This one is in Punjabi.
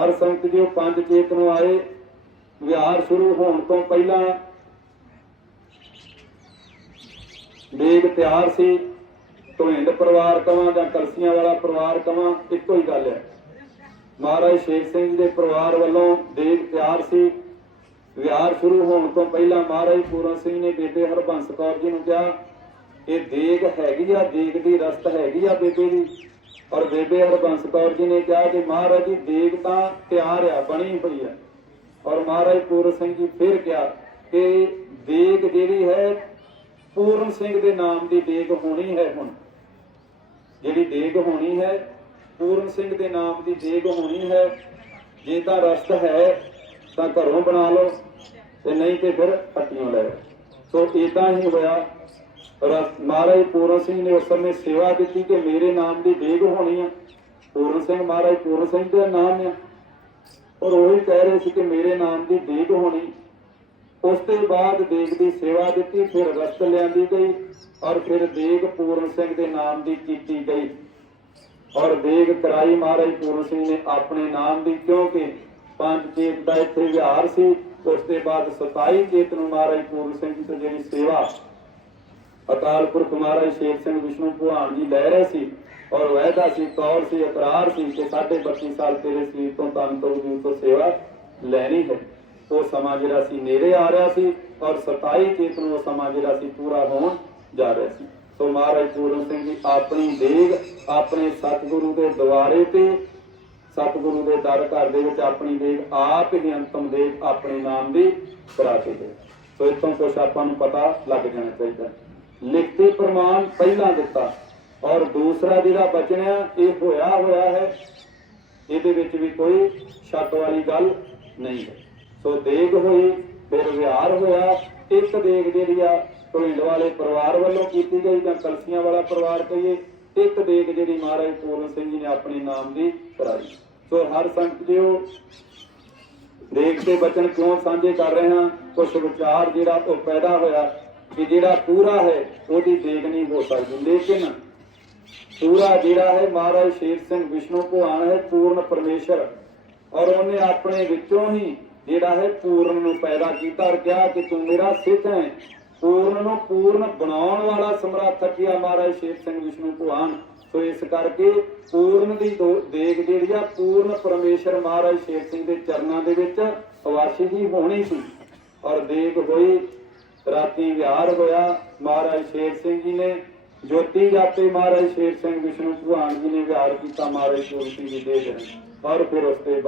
ਹਰ ਸੰਗਤ ਜੀ ਪੰਜ ਚੇਤ ਆਏ, ਵਿਹਾਰ ਸ਼ੁਰੂ ਹੋਣ ਤੋਂ ਪਹਿਲਾਂ ਦੇਗ ਤਿਆਰ ਸੀ ਧੁੰਦ ਪਰਿਵਾਰ ਕਵਾਂ ਜਾਂ ਕਲਸੀਆਂ ਵਾਲਾ ਪਰਿਵਾਰ ਕਵਾਂ, ਇੱਕੋ ਹੀ ਗੱਲ ਹੈ। ਮਹਾਰਾਜ ਸ਼ੇਰ ਸਿੰਘ ਜੀ ਦੇ ਪਰਿਵਾਰ ਵੱਲੋਂ ਦੇਗ ਤਿਆਰ ਸੀ, ਵਿਹਾਰ ਸ਼ੁਰੂ ਹੋਣ ਤੋਂ ਪਹਿਲਾਂ ਮਹਾਰਾਜ ਪੂਰਨ ਸਿੰਘ ਨੇ ਬੇਬੇ ਹਰਬੰਸ ਕੌਰ ਜੀ ਨੂੰ ਕਿਹਾ, ਇਹ ਦੇਗ ਹੈਗੀ ਆ, ਦੇਗ ਦੀ ਰਸਤ ਹੈਗੀ ਆ ਬੇਬੇ ਦੀ? ਔਰ ਬੇਬੇ ਹਰਬੰਸ ਕੌਰ ਜੀ ਨੇ ਕਿਹਾ ਕਿ ਮਹਾਰਾਜ ਜੀ, ਦੇਗ ਤਾਂ ਤਿਆਰ ਆ, ਬਣੀ ਹੋਈ ਆ। ਔਰ ਮਹਾਰਾਜ ਪੂਰਨ ਸਿੰਘ ਜੀ ਫਿਰ ਕਿਹਾ ਕਿ ਦੇਗ ਜਿਹੜੀ ਹੈ, ਪੂਰਨ ਸਿੰਘ ਦੇ ਨਾਮ ਦੀ ਦੇਗ ਹੋਣੀ ਹੈ ਹੁਣ। ਜਿਹੜੀ ਦੇਗ ਹੋਣੀ ਹੈ, ਪੂਰਨ ਸਿੰਘ ਦੇ ਨਾਮ ਦੀ ਦੇਗ ਹੋਣੀ ਹੈ, ਜੇ ਤਾਂ ਰਸਤ ਹੈ, ਤਾਂ ਘਰੋਂ ਬਣਾ ਲਓ ਤੇ ਨਹੀਂ ਤੇ ਫਿਰ ਹੱਟੀਆਂ ਲੈ ਲਓ। ਸੋ ਇਦਾਂ ਹੀ ਹੋਇਆ। ਮਹਾਰਾਜ ਪੂਰਨ ਸਿੰਘ ਨੇ ਉਸ ਸਮੇਂ ਸੇਵਾ ਦਿੱਤੀ ਕਿ ਮੇਰੇ ਨਾਮ ਦੀ ਦੇਗ ਹੋਣੀ ਆ। ਪੂਰਨ ਸਿੰਘ ਮਹਾਰਾਜ ਪੂਰਨ ਸਿੰਘ ਦਾ ਨਾਮ ਆ। ਔਰ ਉਹ ਹੀ ਕਹਿ ਰਹੇ ਸੀ ਕਿ ਮੇਰੇ ਨਾਮ ਦੀ ਦੇਗ ਹੋਣੀ। ਉਸ ਤੋਂ ਬਾਅਦ ਦੇਗ ਦੀ ਸੇਵਾ ਦਿੱਤੀ, ਫਿਰ ਰਸਤ ਲਿਆਂਦੀ ਗਈ ਔਰ ਫਿਰ ਦੇਗ ਪੂਰਨ ਸਿੰਘ ਦੇ ਨਾਮ ਦੀ ਕੀਤੀ ਗਈ। ਔਰ ਦੇਗ ਕਰਾਈ ਮਹਾਰਾਜ ਪੂਰਨ ਸਿੰਘ ਨੇ ਆਪਣੇ ਨਾਮ ਦੀ ਕਿਉਂਕਿ ਪੰਜ ਚੇਤ ਦਾ ਇੱਥੇ ਵਿਹਾਰ ਸੀ, ਉਸ ਤੋਂ ਬਾਅਦ 27 ਚੇਤ ਨੂੰ ਮਹਾਰਾਜ ਪੂਰਨ ਸਿੰਘ ਜੀ ਜਿਹੜੀ ਸੇਵਾ ਅਕਾਲ ਪੁਰਖ ਮਹਾਰਾਜ ਸ਼ੇਰ ਸਿੰਘ ਵਿਸ਼ਨੂੰ ਭਗਵਾਨ ਜੀ ਲੈ ਰਹੇ ਸੀ ਔਰ ਵਾਅਦਾ ਸੀ, ਤੌਰ ਸੀ, ਇਕਰਾਰ ਸੀ ਕਿ ਸਾਡੇ 32 ਸਾਲ ਤੇਰੇ ਸਰੀਰ ਤੋਂ ਤਨ ਤੋਂ ਜੀਵ ਤੋਂ ਸੇਵਾ ਲੈਣੀ ਹੈ। ਉਹ ਸਮਾਂ ਜਿਹੜਾ ਸੀ ਨੇੜੇ ਆ ਰਿਹਾ ਸੀ ਔਰ 27 ਚੇਤ ਨੂੰ ਉਹ ਸਮਾਂ ਜਿਹੜਾ ਸੀ ਪੂਰਾ ਹੋਣ ਜਾ ਰਿਹਾ ਸੀ। ਸੋ ਮਹਾਰਾਜ ਪੂਰਨ ਸਿੰਘ ਜੀ, ਆਪਣੀ ਦੇਗ, ਆਪਣੇ ਸਤਿਗੁਰੂ ਦੇ ਦੁਆਰੇ ਤੇ ਸਤਿਗੁਰੂ ਦੇ ਦਰ ਘਰ ਦੇ ਵਿੱਚ ਆਪਣੀ ਦੇਗ ਆਪ ਹੀ ਅੰਤਮ ਦੇਗ ਆਪਣੇ ਨਾਮ ਦੀ ਕਰਾ ਕੇ ਗਏ। ਸੋ ਇਤੋਂ ਕੁਝ ਆਪਾਂ ਨੂੰ ਪਤਾ ਲੱਗ ਜਾਣਾ ਚਾਹੀਦਾ। ਲਿਖਤੀ ਪ੍ਰਮਾਣ ਪਹਿਲਾਂ ਦਿੱਤਾ। ਔਰ ਦੂਸਰਾ ਜਿਹੜਾ ਬਚਨਿਆ ਇਹ ਹੋਇਆ ਹੋਇਆ ਹੈ। ਇਹਦੇ ਵਿੱਚ ਵੀ ਕੋਈ ਸ਼ੱਕ ਵਾਲੀ ਗੱਲ ਨਹੀਂ ਹੈ। ਸੋ ਦੇਗ ਹੋਈ, ਫਿਰ ਵਿਹਾਰ ਹੋਇਆ, ਇੱਕ ਦੇਗ ਜਿਹੜੀ ਆ ਢੋਇੰਡ ਵਾਲੇ ਪਰਿਵਾਰ ਵੱਲੋਂ ਕੀਤੀ ਗਈ, ਜਾਂ ਕਲਸੀਆਂ ਵਾਲਾ ਪਰਿਵਾਰ ਕਹੀਏ, ਇੱਕ ਦੇਗ ਜਿਹੜੀ ਮਹਾਰਾਜ ਪੂਰਨ ਸਿੰਘ ਜੀ ਨੇ ਆਪਣੇ ਨਾਮ ਦੀ ਕਰਾਈ। ਸੋ ਹਰ ਸੰਗਤ ਜੀਓ ਦੇਖ ਕੇ ਬਚਨ ਕਿਉਂ ਸਾਂਝੇ ਕਰ ਰਹੇ ਹਾਂ? ਕੁਝ ਵਿਚਾਰ ਜਿਹੜਾ ਉਹ ਪੈਦਾ ਹੋਇਆ ਕਿ ਜਿਹੜਾ ਪੂਰਾ ਹੈ, ਉਹਦੀ ਦੇਖ ਨਹੀਂ ਹੋ ਸਕਦੀ। ਲੇਕਿਨ ਪੂਰਾ ਜਿਹੜਾ ਹੈ, ਮਹਾਰਾਜ ਸ਼ੇਰ ਸਿੰਘ ਵਿਸ਼ਨੂੰ ਭਗਵਾਨ ਹੈ, ਪੂਰਨ ਪਰਮੇਸ਼ਰ। ਔਰ ਉਹਨੇ ਆਪਣੇ ਵਿੱਚੋਂ ਹੀ ਜਿਹੜਾ ਹੈ, ਪੂਰਨ ਨੂੰ ਪੈਦਾ ਕੀਤਾ ਔਰ ਕਿਹਾ ਕਿ ਤੂੰ ਮੇਰਾ ਸਿੱਖ ਹੈ। ਪੂਰਨ ਨੂੰ ਪੂਰਨ ਬਣਾਉਣ ਵਾਲਾ ਸਮਰੱਥ ਕੀ ਮਹਾਰਾਜ ਸ਼ੇਰ ਸਿੰਘ ਵਿਸ਼ਨੂੰ ਭਗਵਾਨ। ਸੋ ਇਸ ਕਰਕੇ ਪੂਰਨ ਦੀ ਦੇਖ ਜਿਹੜੀ ਆ, ਪੂਰਨ ਪਰਮੇਸ਼ਰ ਮਹਾਰਾਜ ਸ਼ੇਰ ਸਿੰਘ ਦੇ ਚਰਨਾਂ ਦੇ ਵਿੱਚ ਅਵਾਸੀ ਹੀ ਹੋਣੀ ਸੀ। ਔਰ ਦੇਖ ਹੋਈ ਰਾਤੀ ਵਿਹਾਰ ਹੋਇਆ, ਮਹਾਰਾਜ ਸ਼ੇਰ ਸਿੰਘ ਜੀ ਨੇ, ਜੋਤੀ ਜਾਤੇ ਮਹਾਰਾਜ ਸ਼ੇਰ ਸਿੰਘ, ਵਿਸ਼ਨੂੰ ਭਗਵਾਨ ਜੀ ਨੇ ਵਿਹਾਰ ਕੀਤਾ, ਮਹਾਰਾਜ ਸ਼ੇਰ ਸਿੰਘ ਜੀ ਦੇ ਦੇਣ ਔਰ ਫਿਰ ਉਸ ਤੇ